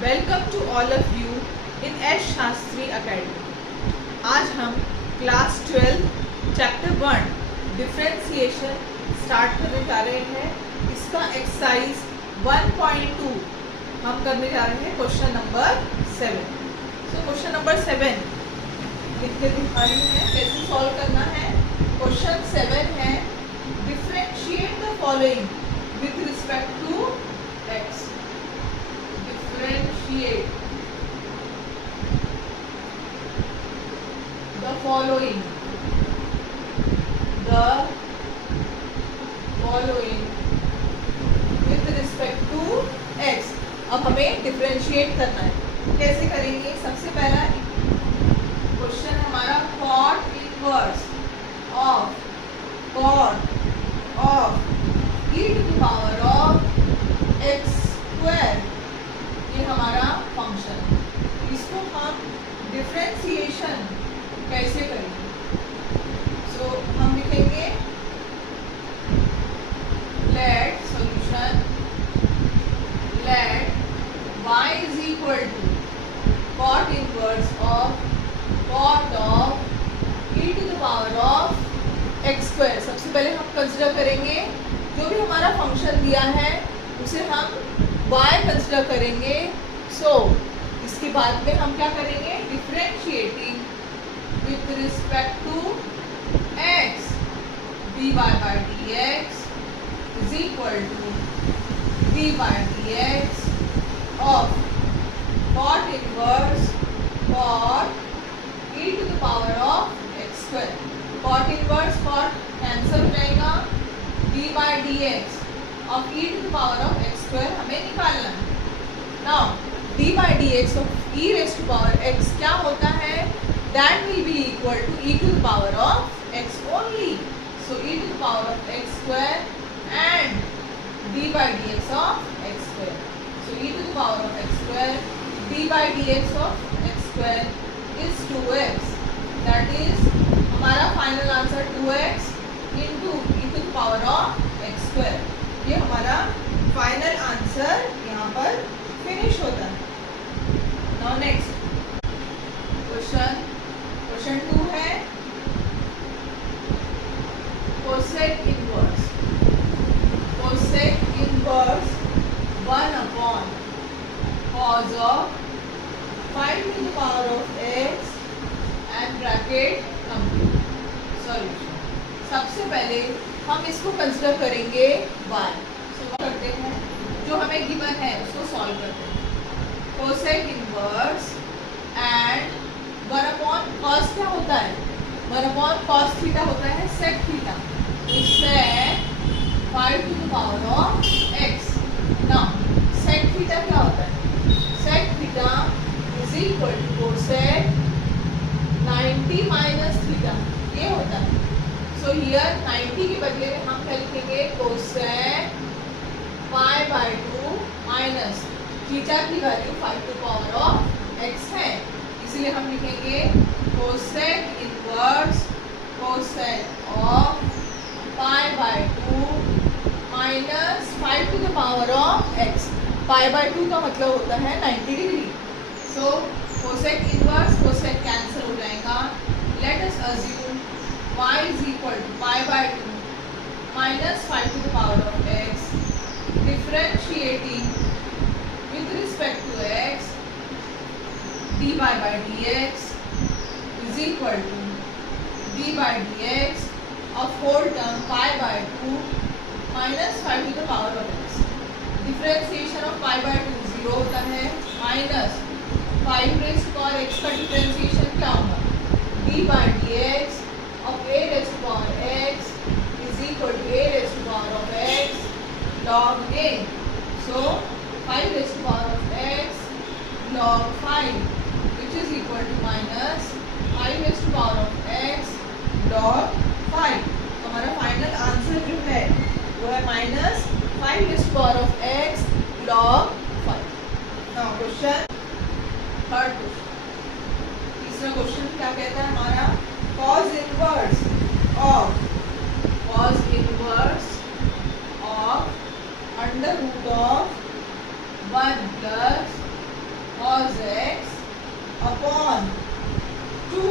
Welcome to all of you in S Shastri academy. आज हम class 12 chapter 1 differentiation start करने जा रहे हैं। इसका एक्सरसाइज 1.2 हम करने जा रहे हैं question number 7। So question number 7 लिखते दिखाई है, कैसे सॉल्व करना है। क्वेश्चन 7 है differentiate the following with respect to x. Differentiate the following with respect to x। अब हमें डिफरेंशिएट करना है। कैसे करेंगे? सबसे पहला क्वेश्चन हमारा cot inverse of e to the power of x square, ये हमारा फंक्शन है। इसको हम डिफरेंशिएशन कैसे करेंगे? सो हम लिखेंगे let solution let y is equal to cot inverse of cot of e to the power of x square. सबसे पहले हम कंसिडर करेंगे जो भी हमारा फंक्शन दिया है उसे हम y कंसिडर करेंगे। सो इसके बाद में हम क्या करेंगे? Differentiating with respect to x dy by dx is equal to dy dx of cot inverse cot e to the power of x square. cot inverse cot cancel हो जाएगा, dy by dx of e to the power of x square हमें निकालना है। Now d by dx of e raise to power x क्या होता है? That will be equal to e to the power of x only. So e to the power of x square and d by dx of x square. So e to the power of x square d by dx of x square is 2x। That is हमारा final answer 2x into e to the power of x square. ये हमारा final answer यहाँ पर finish होता है। Now next question 2 है cosec inverse 1 upon cos of 5 to the power of x and bracket complete solution. सबसे पहले हम इसको कंसिडर करेंगे y। सो करते हैं जो हमें गिवन है उसको सॉल्व करते हैं। Cosec inverse and 1 upon cos क्या होता है? 1 अपॉन कॉस थीटा होता है सेक थीटा। तो sec 5 to the power of x। Now sec theta क्या होता है? Sec theta is equal to cosec 90 minus theta, ये होता है। सो हियर 90 के बदले में हम क्या लिखेंगे? Cosec pi by 2 minus theta की value 5 to power of x है, इसलिए हम लिखेंगे cosec inverse cosec of pi by 2 minus 5 to the power of x। Pi by 2 का मतलब होता है 90 degree. So cosec inverse cosec cancel हो जाएगा। Let us assume y is equal to pi by 2 minus 5 to the power of x। differentiating with respect to x dy by dx is equal to d by dx of whole term pi by 2 minus 5 to the power of x। Differentiation of pi by 2 0 होता है, minus 5 raise to power x का differentiation क्या होगा? d by dx of a raise to power x is equal to a raise to power of x log a। So 5 raised to power of x log 5 which is equal to minus 5 raised to power of x log 5। तो हमारा final answer जो है वो है minus 5 raised to power of x log 5। Now question third question, तीसरा question क्या कहता है हमारा? cos inverse root of 1 plus cos x upon 2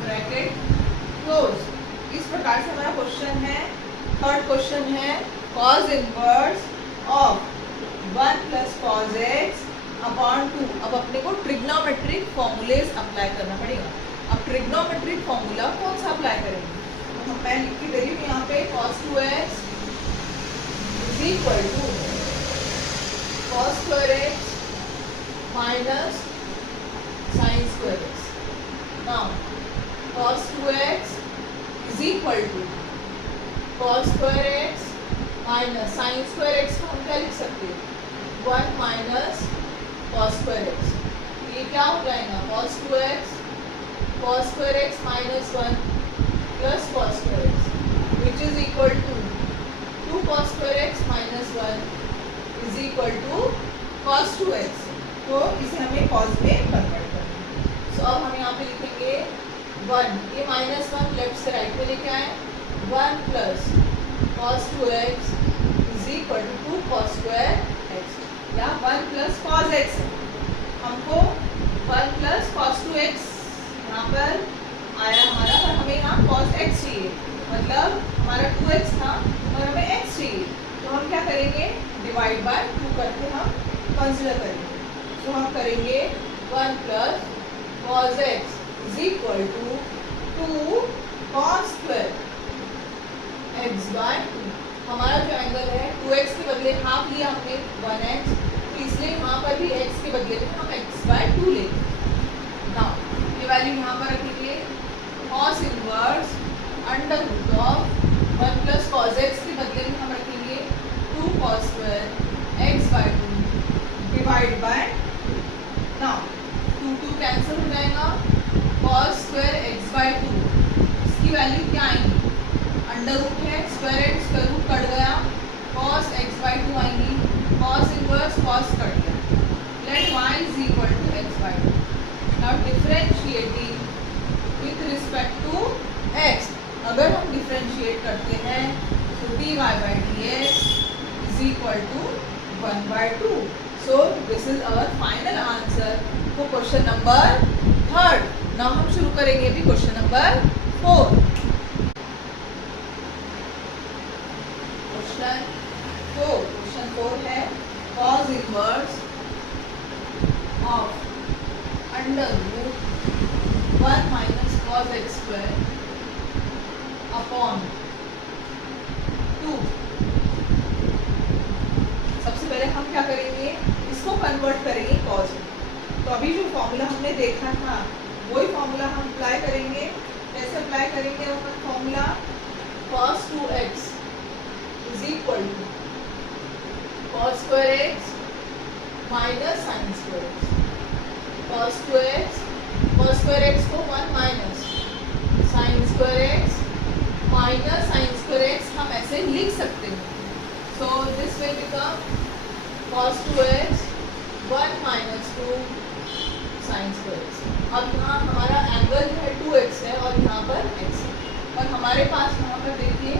bracket close. इस प्रकार से हमारा क्वेश्चन है, थर्ड क्वेश्चन है cos inverse of 1 plus cos x upon 2। अब अपने को ट्रिग्नोमेट्रिक फॉर्मूलेस अप्लाई करना पड़ेगा। अब ट्रिग्नोमेट्रिक फॉर्मूला कौन सा अप्लाई करेंगे? तो हम मैं लिख के दे रही हूँ यहाँ पे cos 2x is equal to cos square x minus sin square x। Now cos 2x is equal to cos square x minus sin square x को हम क्या लिख सकते हैं? 1 माइनस cos स्क्वायर x। ये क्या हो जाएगा? cos 2x minus 1 plus cos square x which is equal to 2 cos square x minus 1 is equal to cos 2x। तो इसे हमें cos में कन्वर्ट करना है। सो अब हम यहाँ पे लिखेंगे 1, ये माइनस 1 लेफ्ट से राइट में लेके आए, 1 plus cos 2x is equal to 2 cos square x या 1 प्लस cos x। हमको 1 प्लस cos 2x यहाँ पर आया हमारा, पर हमें यहाँ cos x चाहिए, मतलब हमारा 2x था और हमें x चाहिए। तो हम क्या करेंगे? डिवाइड बाय 2 करके हम कंसिडर करेंगे। तो हम करेंगे 1 plus cos x is equal to 2 cos square x by 2। हमारा जो एंगल है 2x के बदले हाफ लिया हमने 1x, तो इसलिए यहाँ पर भी x के बदले में हम x बाय 2 लेंगे। नाउ ये वैल्यू यहाँ पर रखेंगे cos inverse under root of 1 plus cos x के बदले में हम रखेंगे 2 cos square x by 2 divide by. Now 2 cancel हो जाएगा, cos स्क्वायर x बाय 2 इसकी वैल्यू क्या आएंगी? अंडर रूट है, स्क्वायर रूट कट गया, cos x बाय 2 आएंगी, cos इनवर्स cos कट गया, let y is equal to x by 2। Now differentiating with respect to x, अगर हम डिफरेंशिएट करते हैं तो dy by dx is equal to 1 by 2। So this is our final answer for question number 3। Now हम शुरू करेंगे अभी question number 4। Question 4 है cos inverse of under root 1 minus cos x square upon 2। सबसे पहले हम क्या करेंगे? इसको कन्वर्ट करेंगे cos में। तो अभी जो फॉर्मूला हमने देखा था वही फॉर्मूला हम अप्लाई करेंगे। कैसे अप्लाई करेंगे अपन formula? cos 2x is equal to cos square x minus sin square x। cos square x को 1 minus sin square x minus sin square x हम ऐसे लिख सकते हैं। So this will become cos 2x 1 minus 2 sin square x। अब यहाँ हमारा angle जो है 2x है और यहाँ पर x है, और हमारे पास यहाँ पर देखिए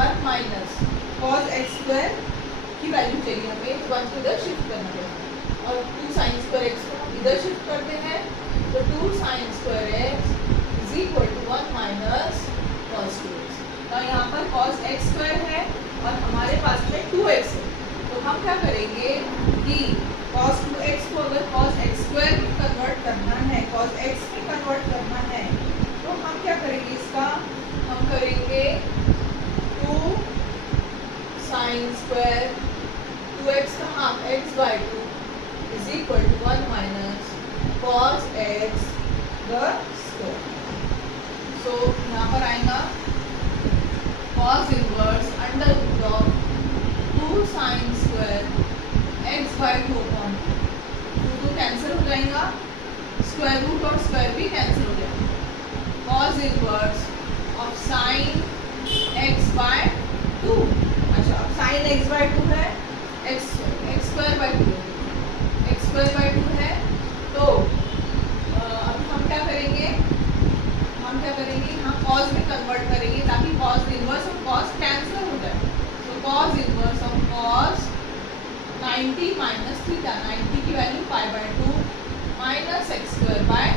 1 माइनस cos x स्क्वायर की वैल्यू चाहिए हमें, 1 को इधर शिफ्ट करना पड़ेगा, और 2 sin स्क्वायर x को हम इधर शिफ्ट करते हैं, तो 2 sin square x is equal to 1 minus cos 2x। तो यहाँ पर cos x स्क्वायर है और हमारे पास में 2x है, तो हम क्या करेंगे कि cos 2x को अगर cos x स्क्वायर में कन्वर्ट करना है, cos x में कन्वर्ट करना है, तो हम क्या करेंगे? इसका हम करेंगे 2 sin स्क्वायर 2x का half x by 2 is equal to 1 minus cos x the square. So यहाँ पर आएगा cos inverse under root of 2 sin square x by 2 upon 2 cancel हो जाएगा, स्क्वायर रूट और स्क्वायर भी कैंसिल हो जाएगा, cos inverse of sin x by 2। अच्छा, अब sin x बाय 2 है, x स्क्वायर बाय 2 है, तो अब हम क्या करेंगे? यहाँ cos में कन्वर्ट करेंगे ताकि cos इनवर्स और cos कैंसिल हो जाए। तो 90 माइनस थीटा, 90 की value π/2 minus x square by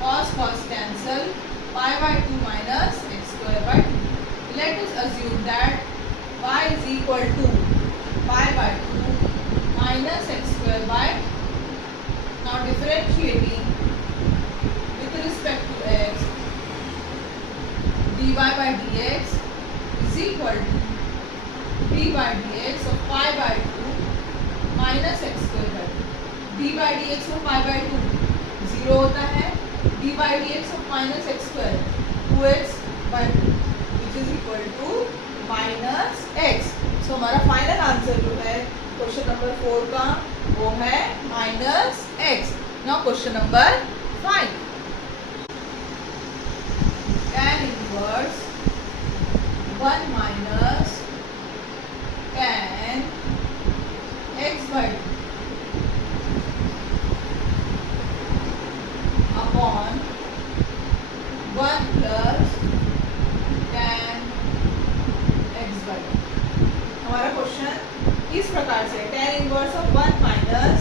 cos cancel π/2 minus x square by 2. Let us assume that y is equal to π/2 minus x square by, now differentiating with respect to x, dy by dx is equal to d by dx of π/2 minus x square by 2. d by dx of π/2 0 होता है, d by dx of minus x square 2x by 2 which is equal to minus x. सो हमारा final answer जो है question number 4 का वो है minus x. Now question number 5. tan inverse 1 minus tan x by 2 upon 1 plus tan x by 2. हमारा question इस प्रकार से tan inverse of 1 minus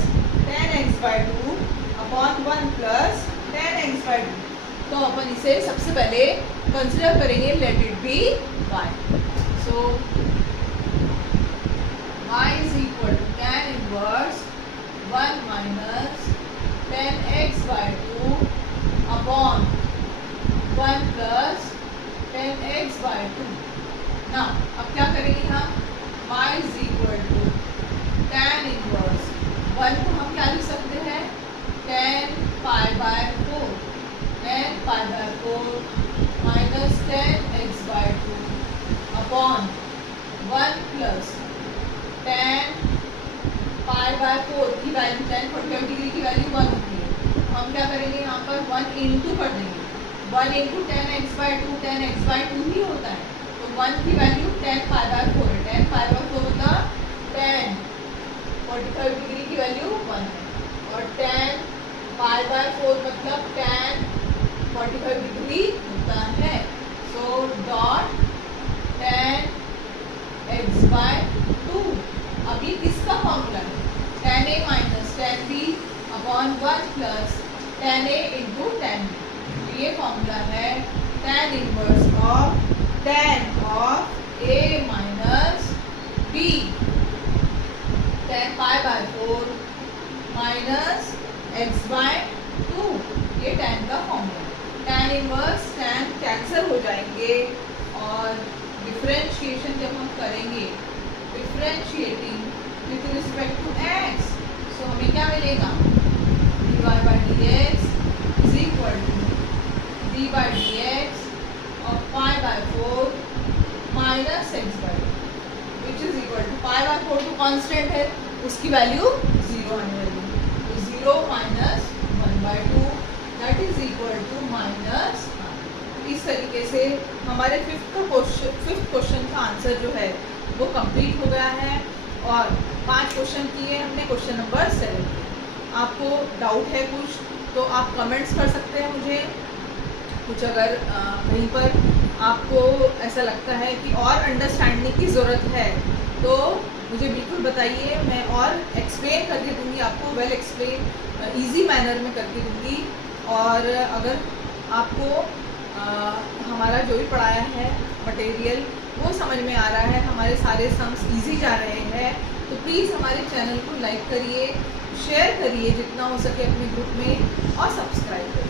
tan x by 2 upon 1 plus tan x by 2. तो अपन इसे सबसे पहले कंसिडर करेंगे, let it be y. So y is equal to tan inverse 1 minus tan x by 2 upon 1 plus tan x by 2. ना अब क्या करेंगे हम, y is equal to tan inverse 1 को हम क्या लिख सकते हैं, tan π/4 tan π/4 माइनस tan x by 2 upon 1 plus tan π/4 की वैल्यू tan 45 डिग्री की वैल्यू 1 होती है. हम क्या करेंगे यहाँ पर 1 इंटू कर देंगे, 1 into tan x by 2 tan x by 2 ही होता है, तो 1 की वैल्यू tan π/4 है, tan π/4 होता tan 45 डिग्री की वैल्यू 1 है, और tan π/4 मतलब tan 45 डिग्री होता है. So dot tan x by 2. अब ये किसका फॉर्मूला है, tan a minus tan b upon 1 plus tan a into tan b. तो ये फॉर्मूला है tan inverse of tan of a minus b tan π/4 minus x by 2. ये tan का formula है. tan इनवर्स tan कैंसिल हो जाएंगे, और differentiation जब हम करेंगे, differentiating with respect to x, so हमें क्या मिलेगा, dy by dx is equal to d by dx of π/4 minus x by 2 which is equal to π/4 तो कांस्टेंट है, उसकी वैल्यू 0 आने वाली है, तो 0 minus 1/2 that is equal to minus. इस तरीके से हमारे फिफ्थ क्वेश्चन का आंसर जो है वो कंप्लीट हो गया है, और 5 क्वेश्चन किए हमने क्वेश्चन नंबर 7. आपको डाउट है कुछ तो आप कमेंट्स कर सकते हैं मुझे. कुछ अगर कहीं पर आपको ऐसा लगता है कि और अंडरस्टैंडिंग की ज़रूरत है तो मुझे बिल्कुल बताइए, मैं और एक्सप्लेन करके दूँगी आपको, वेल एक्सप्लेन ईजी मैनर में करके दूँगी. और अगर आपको हमारा जो भी पढ़ाया है मटेरियल वो समझ में आ रहा है, हमारे सारे सम्स इजी जा रहे हैं, तो प्लीज़ हमारे चैनल को लाइक करिए, शेयर करिए जितना हो सके अपने ग्रुप में, और सब्सक्राइब करिए.